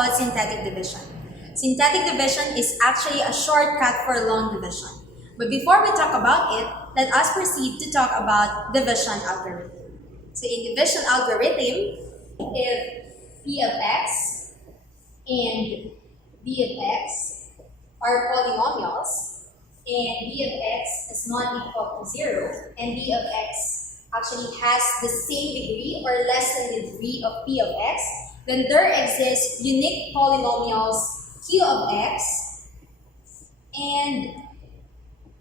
about synthetic division. Synthetic division is actually a shortcut for long division. But before we talk about it, let us proceed to talk about division algorithm. So in division algorithm, if p of x and b of x are polynomials, and b of x is not equal to 0, and b of x actually has the same degree or less than the degree of p of x, then there exists unique polynomials q of x and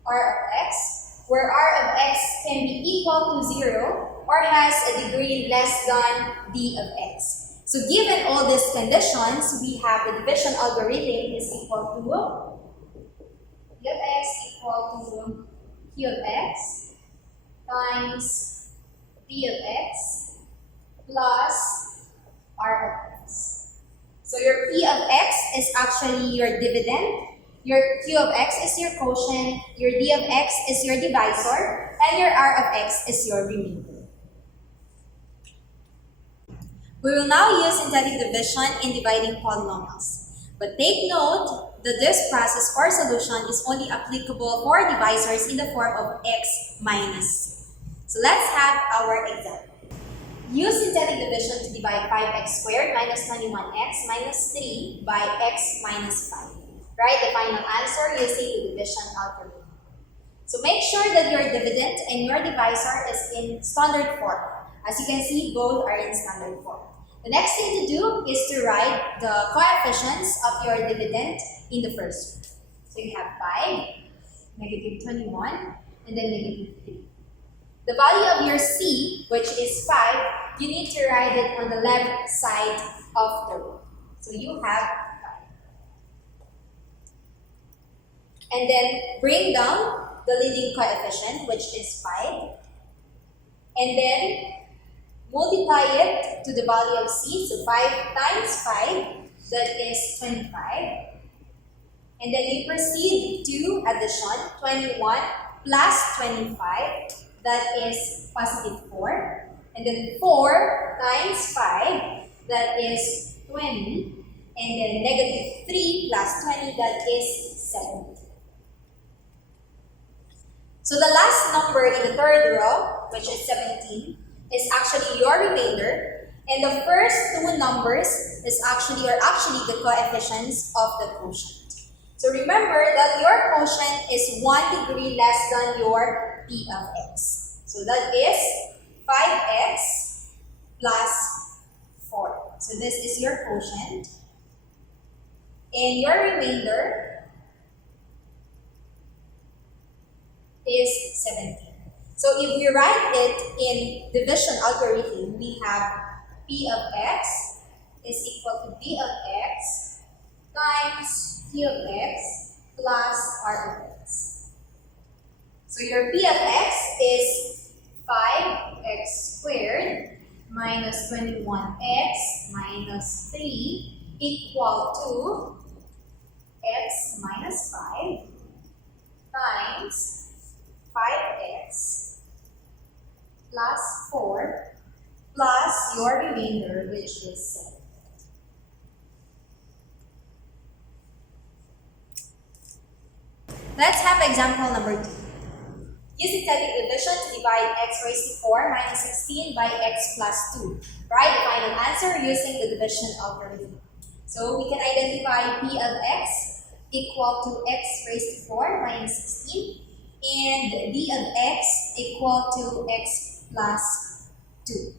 r of x, where r of x can be equal to 0 or has a degree less than d of x. So given all these conditions, we have the division algorithm is equal to p of x equal to q of x times b of x plus r of x. So your p of x is actually your dividend, your q of x is your quotient, your d of x is your divisor, and your r of x is your remainder. We will now use synthetic division in dividing polynomials. But take note that this process or solution is only applicable for divisors in the form of x minus c. So let's have our example. Use synthetic division to divide 5x squared minus 21x minus 3 by x minus 5. Write the final answer using the division algorithm. So make sure that your dividend and your divisor is in standard form. As you can see, both are in standard form. The next thing to do is to write the coefficients of your dividend in the first row. So you have 5, negative 21, and then negative 3. The value of your c, which is 5, you need to write it on the left side of the row. So you have 5. And then bring down the leading coefficient, which is 5. And then multiply it to the value of c. So 5 times 5, that is 25. And then you proceed to addition, 21 plus 25. That is positive 4. And then 4 times 5, that is 20. And then negative 3 plus 20, that is 70. So the last number in the third row, which is 17, is actually your remainder. And the first two numbers is actually the coefficients of the quotient. So remember that your quotient is 1 degree less than your p of x. So that is 5x plus 4. So this is your quotient. And your remainder is 17. So if we write it in division algorithm, we have p of x is equal to b of x times q of x plus r of x. So your p of x is 5x squared minus 21x minus 3 equal to x minus 5 times 5x plus 4 plus your remainder, which is 7. Let's have example number 2. Use synthetic division to divide x raised to 4 minus 16 by x plus 2. Write the final answer using the division algorithm. So we can identify p of x equal to x raised to 4 minus 16 and d of x equal to x plus 2.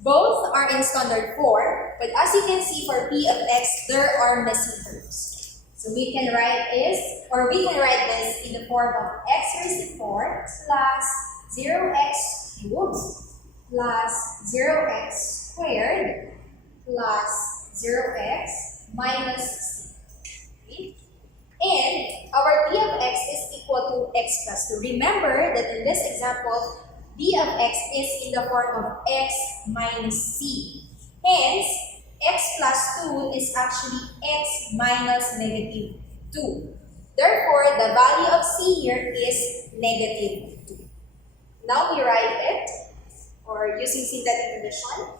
Both are in standard form, but as you can see for p of x, there are missing terms. So we can write this in the form of x raised to 4 plus 0x cubed plus 0x squared plus 0x minus 6. And our p of x is equal to x plus 2. Remember that in this example, d of x is in the form of x minus c. Hence, x plus 2 is actually x minus negative 2. Therefore, the value of c here is negative 2. Now we write it, or using synthetic division,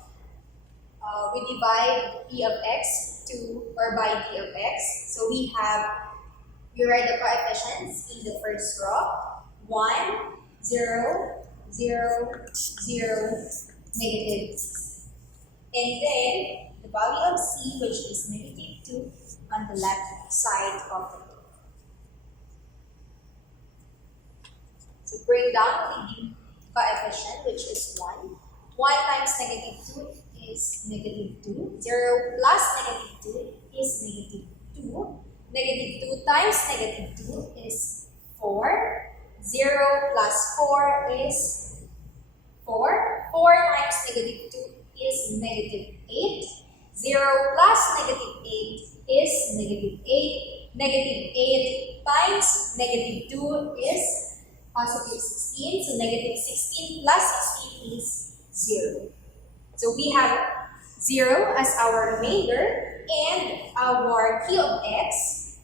we divide p of x to or by d of x. So we write the coefficients in the first row: 1, 0, 0, 0, negative 6. And then the value of c, which is negative 2, on the left side of the row. So bring down the coefficient, which is 1. 1 times negative 2 is negative 2. 0 plus negative 2 is negative 2. Negative 2 times negative 2 is 4. 0 plus 4 is 4. 4 times negative 2 is negative 8. 0 plus negative 8 is negative 8. Negative 8 times negative 2 is positive 16. So negative 16 plus 16 is 0. So we have 0 as our remainder, and our q of x,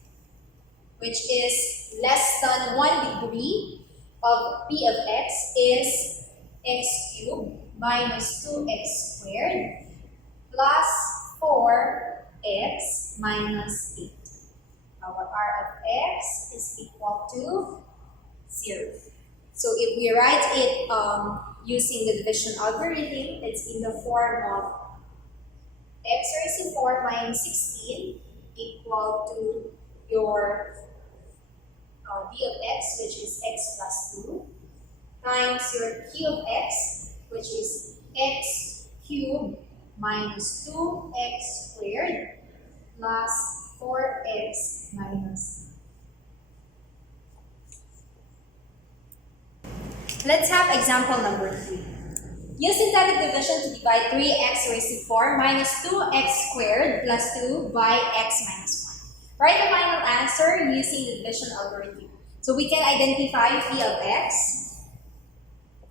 which is less than 1 degree of p of x, is x cubed minus 2x squared plus 4x minus 8. Our r of x is equal to 0. So if we write it using the division algorithm, it's in the form of x raised to 4 minus 16 equal to your d of x, which is x plus 2, times your q of x, which is x cubed minus 2x squared plus 4x minus 8. Let's have example number 3. Use synthetic division to divide 3x raised to 4 minus 2x squared plus 2 by x minus 1. Write the final answer using the division algorithm. So we can identify p of x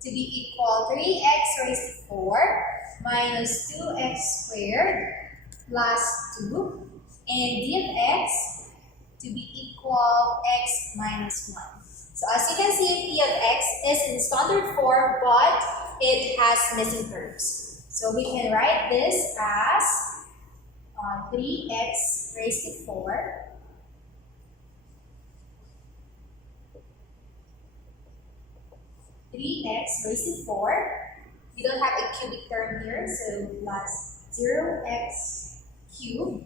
to be equal 3x raised to 4 minus 2x squared plus 2, and d of x to be equal x minus 1. So as you can see, p of x is in standard form, but it has missing terms. So we can write this as 3x raised to 4 3x raised to 4. We don't have a cubic term here, so plus 0x cubed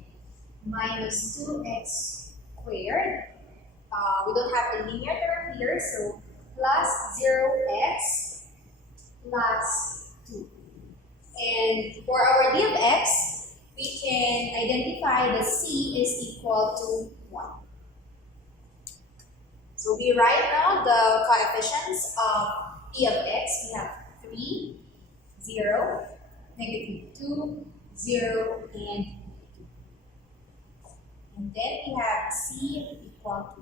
minus 2x squared. We don't have a linear term here, so plus 0x plus 2. And for our d of x, we can identify that c is equal to 1. So we write now the coefficients of p of x. We have 3, 0, negative 2, 0, and 2. And then we have c equal to.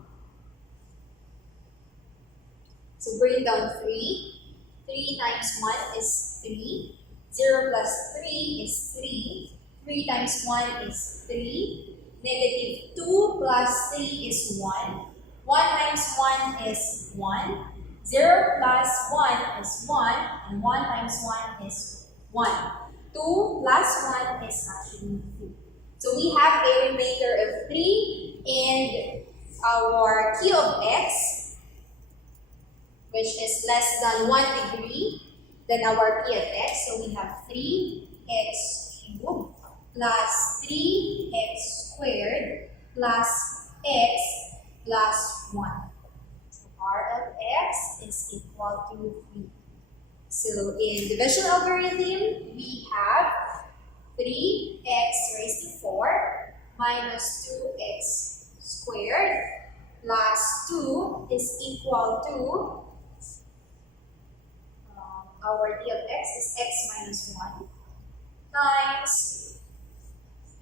So bring down 3. 3 times 1 is 3. 0 plus 3 is 3. 3 times 1 is 3. Negative 2 plus 3 is 1. 1 times 1 is 1. 0 plus 1 is 1. And 1 times 1 is 1. 2 plus 1 is actually 2. So we have a remainder of 3, and our q of x, which is less than 1 degree, than our p of x. So we have 3x cubed plus 3x squared plus x plus 1. So r of x is equal to 3. So in division algorithm, we have 3x raised to 4 minus 2x squared plus 2 is equal to our d of x is x minus 1 times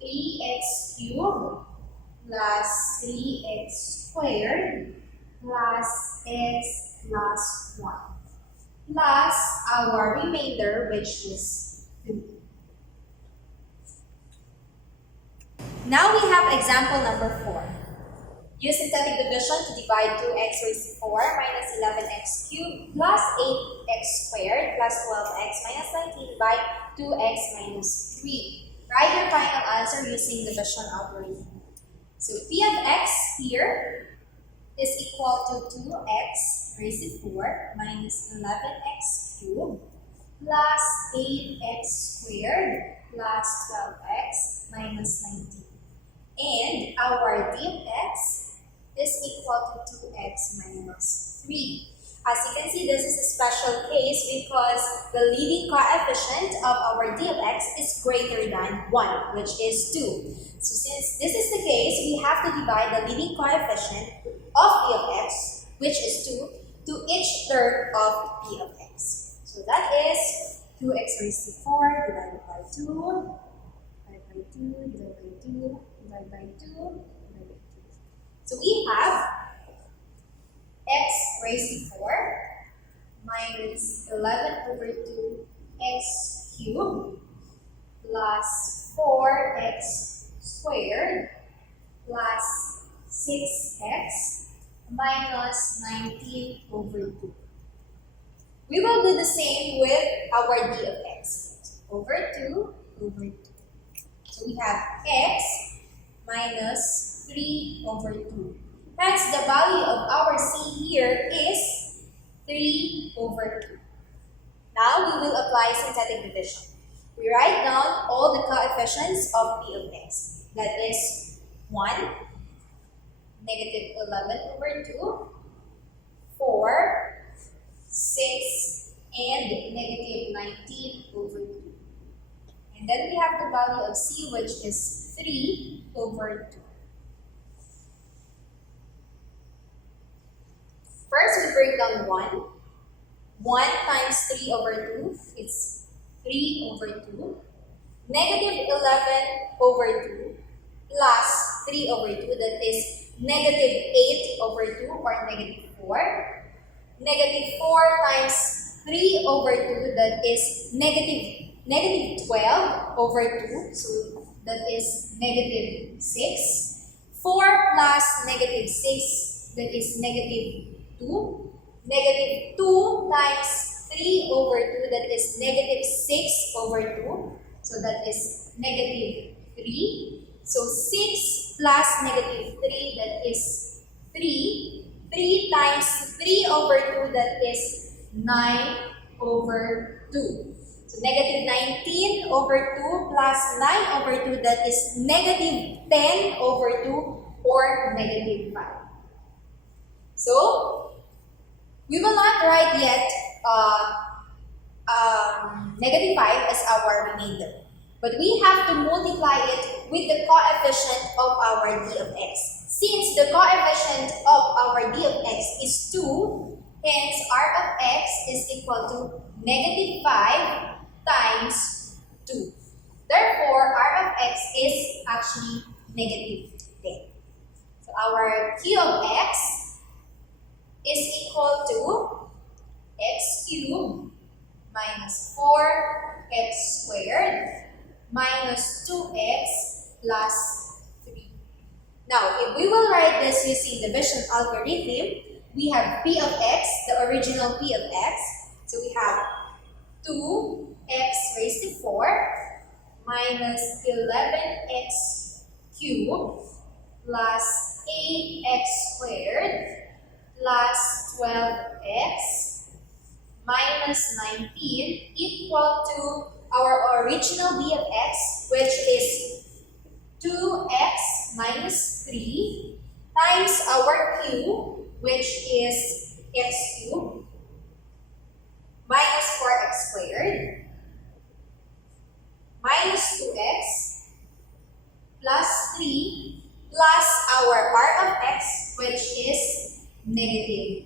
3x cubed plus 3x squared plus x plus 1 plus our remainder, which is 2. Now we have example number 4. Use synthetic division to divide 2x raised to 4 minus 11x cubed plus 8x squared plus 12x minus 19 by 2x minus 3. write your final answer using division algorithm. So p of x here is equal to 2x raised to 4 minus 11x cubed plus 8x squared plus 12x minus 19. And our d of x is equal to 2x minus 3. As you can see, this is a special case because the leading coefficient of our d of x is greater than 1, which is 2. So since this is the case, we have to divide the leading coefficient of d of x, which is 2, to each term of p of x. So that is 2x raised to 4 divided by 2, divided by 2, divided by 2, divided by 2, divided by 2. So we have x raised to 4 minus 11 over 2 x cubed plus 4x squared plus 6x minus 19 over 2. We will do the same with our d of x. Over 2 over 2. So we have x minus 3 over 2. Hence, the value of our c here is 3 over 2. Now, we will apply synthetic division. We write down all the coefficients of p of x. That is 1, negative 11 over 2, 4, 6, and negative 19 over 2. And then we have the value of c, which is 3 over 2. First, we break down 1. 1 times 3 over 2, it's 3 over 2. Negative 11 over 2 plus 3 over 2, that is negative 8 over 2 or negative 4. Negative 4 times 3 over 2, that is negative 12 over 2, so that is negative 6. 4 plus negative 6, that is negative 2. Negative 2 times 3 over 2, that is negative 6 over 2. So that is negative 3. So 6 plus negative 3, that is 3. 3 times 3 over 2, that is 9 over 2. So negative 19 over 2 plus 9 over 2, that is negative 10 over 2 or negative 5. So, we will not write yet negative 5 as our remainder. But we have to multiply it with the coefficient of our d of x. Since the coefficient of our d of x is 2, hence r of x is equal to negative 5 times 2. Therefore, r of x is actually negative 10. So our q of x is equal to x cubed minus 4x squared minus 2x plus 3. Now, if we will write this using division algorithm, we have p of x, the original p of x. So we have 2x raised to 4 minus 11x cubed plus 8x squared plus 12x minus 19 equal to our original d of x, which is 2x minus 3 times our q, which is x cubed minus 4x squared minus 2x plus 3 plus our r of x, which is negative